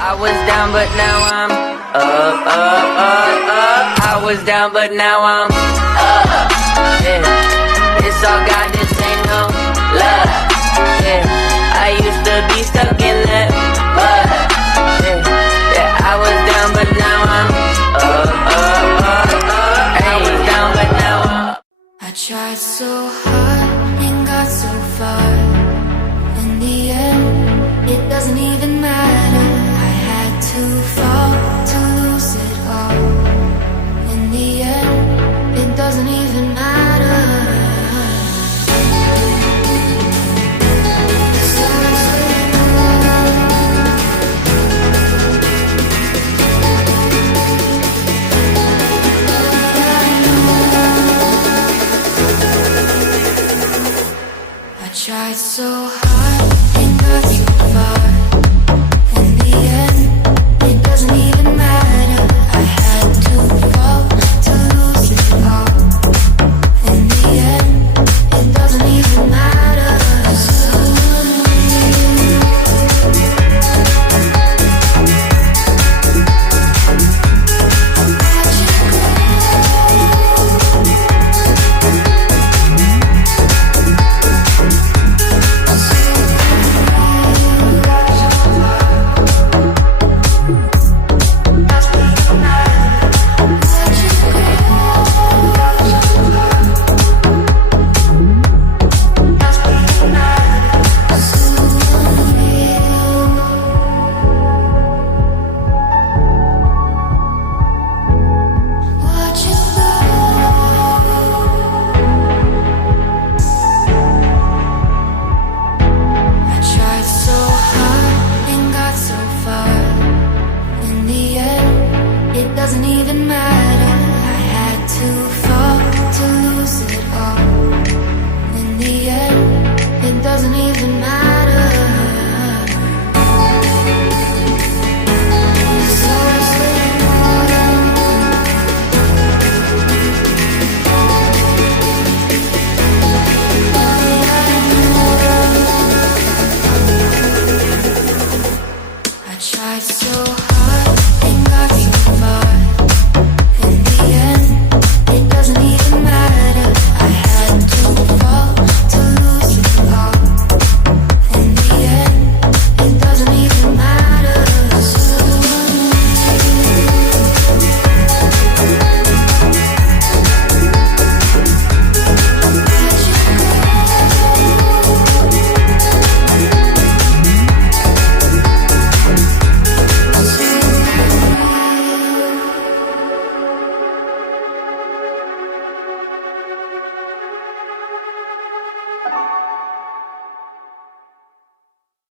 I was down, but now I'm up, up, up, up. I was down, but now I'm up. Yeah, it's all God, this ain't no love. Yeah, I used to be stuck in that mud. Yeah, yeah, I was down, but now I'm up, up, up, up. I was down, but now I'm up. I tried so hard and got so far. In the end, it doesn't even matter. I had to fall to lose it all. In the end, it doesn't even matter. I tried so hard and got so far. In the end, it doesn't even matter. I had to fall to lose it all. In the end, it doesn't even matter. Doesn't even matter. I had to fall to lose it all. In the end, it doesn't even matter. I tried so hard and got so far. In the end, it doesn't even matter. I had to fall to lose it all. In the end, it doesn't even matter.